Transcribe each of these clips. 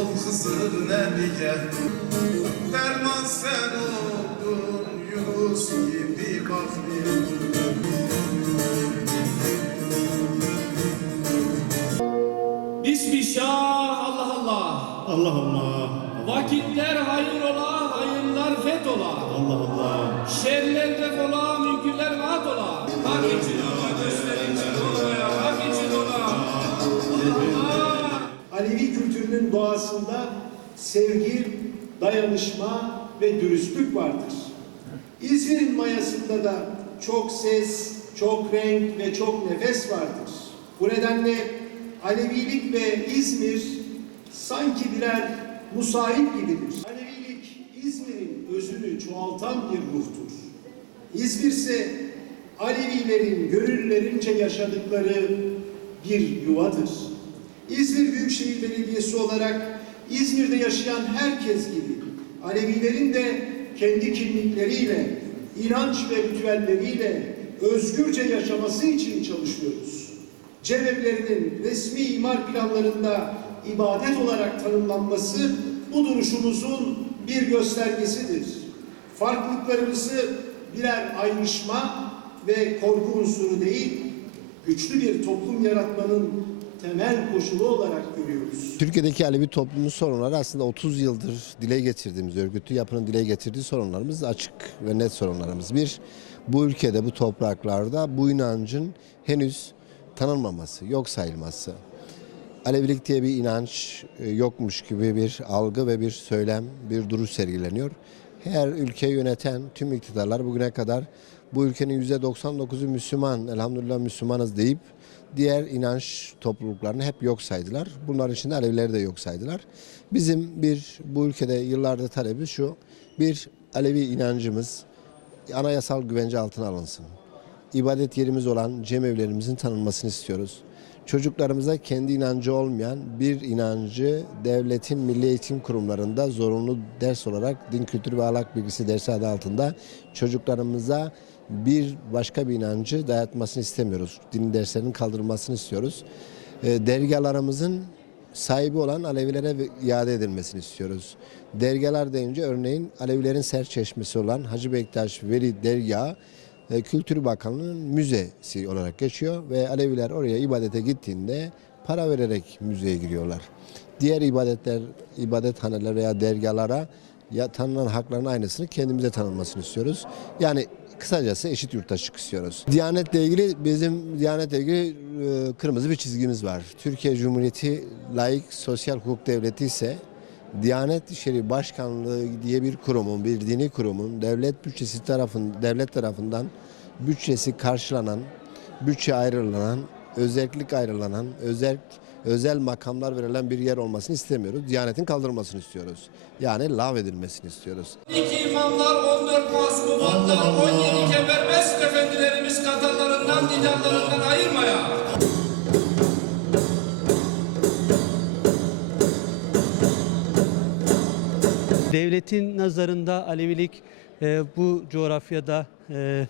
Ol Hızır Nebi'ye Derman sen oldun Yunus gibi bakmayın Bismillah Allah Allah. Allah Allah. Vakitler hayır ola, hayırlar fet ola. Allah Allah. Şerler def ola, mümkünler vaat ola. Hak için Alevi kültürünün doğasında sevgi, dayanışma ve dürüstlük vardır. İzmir'in mayasında da çok ses, çok renk ve çok nefes vardır. Bu nedenle Alevilik ve İzmir sanki birer musahip gibidir. Alevilik İzmir'in özünü çoğaltan bir ruhtur. İzmir ise Alevilerin gönüllerince yaşadıkları bir yuvadır. İzmir Büyükşehir Belediyesi olarak İzmir'de yaşayan herkes gibi Alevilerin de kendi kimlikleriyle, inanç ve ritüelleriyle özgürce yaşaması için çalışıyoruz. Cemevlerinin resmi imar planlarında ibadet olarak tanımlanması bu duruşumuzun bir göstergesidir. Farklılıklarımızı birer ayrışma ve korku unsuru değil, güçlü bir toplum yaratmanın temel koşulu olarak görüyoruz. Türkiye'deki Alevi toplumunun sorunları aslında 30 yıldır dile getirdiğimiz, örgütlü yapının dile getirdiği sorunlarımız açık ve net sorunlarımız. Bir, bu ülkede, bu topraklarda bu inancın henüz tanınmaması, yok sayılması. Alevilik diye bir inanç e, yokmuş gibi bir algı ve bir söylem, bir duruş sergileniyor. Her ülkeyi yöneten tüm iktidarlar bugüne kadar bu ülkenin %99'u Müslüman, elhamdülillah Müslümanız deyip diğer inanç topluluklarını hep yok saydılar. Bunların içinde Alevileri de yok saydılar. Bizim bir bu ülkede yıllardır talebimiz şu, bir Alevi inancımız anayasal güvence altına alınsın. İbadet yerimiz olan cemevlerimizin tanınmasını istiyoruz. Çocuklarımıza kendi inancı olmayan bir inancı devletin milli eğitim kurumlarında zorunlu ders olarak din kültürü ve ahlak bilgisi dersi adı altında çocuklarımıza bir başka bir inancı dayatmasını istemiyoruz. Din derslerinin kaldırılmasını istiyoruz. E, dergahlarımızın sahibi olan Alevilere iade edilmesini istiyoruz. Dergahlar deyince örneğin Alevilerin serçeşmesi olan Hacı Bektaş Veli Dergahı Kültür Bakanlığı'nın müzesi olarak geçiyor ve Aleviler oraya ibadete gittiğinde para vererek müzeye giriyorlar. Diğer ibadetler, ibadethaneler veya dergahlara ya tanınan hakların aynısını kendimize tanınmasını istiyoruz. Yani kısacası eşit yurttaşlık istiyoruz. Diyanetle ilgili bizim Diyanetle ilgili e, kırmızı bir çizgimiz var. Türkiye Cumhuriyeti layık sosyal hukuk devleti ise Diyanet İşleri Başkanlığı diye bir kurumun, bir dini kurumun devlet bütçesi tarafın devlet tarafından bütçesi karşılanan, bütçe ayrılanan, özellik ayrılanan, özel özel makamlar verilen bir yer olmasını istemiyoruz. Diyanetin kaldırılmasını istiyoruz. Yani lav edilmesini istiyoruz. 12 imamlar, 14 masumumatlar, 17 keberbest efendilerimiz katarlarından, didamlarından ayırmaya. Devletin nazarında Alevilik e, bu coğrafyada e,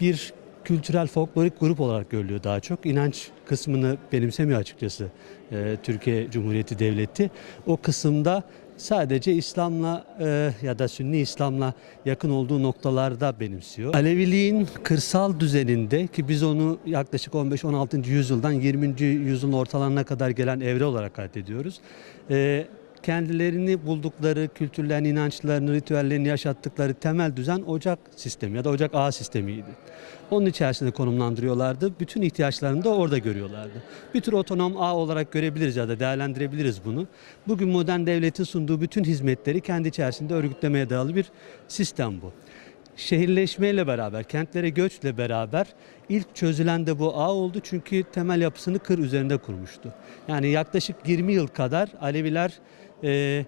bir kültürel folklorik grup olarak görülüyor daha çok. İnanç kısmını benimsemiyor açıkçası e, Türkiye Cumhuriyeti Devleti. O kısımda sadece İslam'la e, ya da Sünni İslam'la yakın olduğu noktalarda benimsiyor. Aleviliğin kırsal düzeninde ki biz onu yaklaşık 15-16. yüzyıldan 20. yüzyılın ortalarına kadar gelen evre olarak addediyoruz. E, kendilerini buldukları kültürlerini, inançlarını, ritüellerini yaşattıkları temel düzen ocak sistemi ya da ocak ağa sistemiydi. Onun içerisinde konumlandırıyorlardı. Bütün ihtiyaçlarını da orada görüyorlardı. Bir tür otonom ağ olarak görebiliriz ya da değerlendirebiliriz bunu. Bugün modern devletin sunduğu bütün hizmetleri kendi içerisinde örgütlemeye dayalı bir sistem bu. Şehirleşmeyle beraber, kentlere göçle beraber ilk çözülen de bu ağ oldu çünkü temel yapısını kır üzerinde kurmuştu. Yani yaklaşık 20 yıl kadar Aleviler e,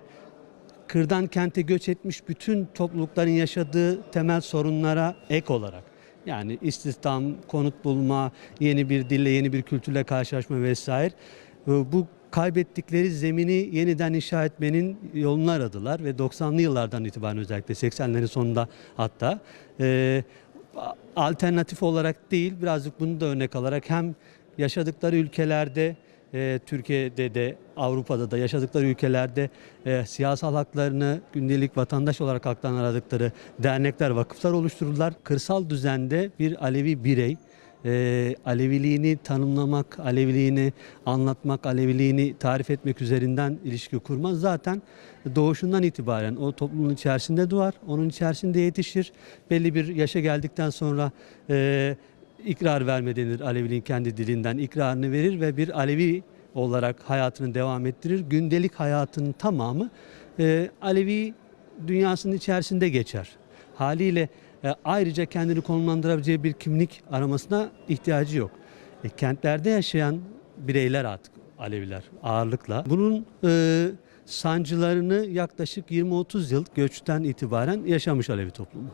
kırdan kente göç etmiş bütün toplulukların yaşadığı temel sorunlara ek olarak yani istihdam, konut bulma, yeni bir dille, yeni bir kültürle karşılaşma vesaire e, bu kaybettikleri zemini yeniden inşa etmenin yolunu aradılar ve 90'lı yıllardan itibaren özellikle 80'lerin sonunda hatta e, alternatif olarak değil birazcık bunu da örnek alarak hem yaşadıkları ülkelerde e, Türkiye'de de Avrupa'da da yaşadıkları ülkelerde e, siyasal haklarını gündelik vatandaş olarak haklarını aradıkları dernekler, vakıflar oluşturdular. Kırsal düzende bir Alevi birey e, Aleviliğini tanımlamak, Aleviliğini anlatmak, Aleviliğini tarif etmek üzerinden ilişki kurmaz. Zaten doğuşundan itibaren o toplumun içerisinde doğar, onun içerisinde yetişir. Belli bir yaşa geldikten sonra e, ikrar verme denir Aleviliğin kendi dilinden. ikrarını verir ve bir Alevi olarak hayatını devam ettirir. Gündelik hayatının tamamı e, Alevi dünyasının içerisinde geçer. Haliyle e, ayrıca kendini konumlandırabileceği bir kimlik aramasına ihtiyacı yok. E, kentlerde yaşayan bireyler artık Aleviler ağırlıkla. Bunun e, sancılarını yaklaşık 20-30 yıl göçten itibaren yaşamış Alevi toplumu.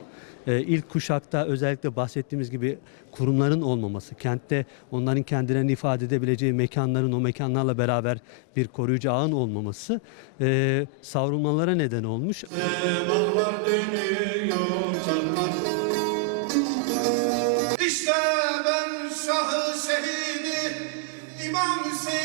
E, ilk kuşakta özellikle bahsettiğimiz gibi kurumların olmaması, kentte onların kendilerini ifade edebileceği mekanların o mekanlarla beraber bir koruyucu ağın olmaması e, savrulmalara neden olmuş. İşte ben şahı şehidi İmam Hüseyin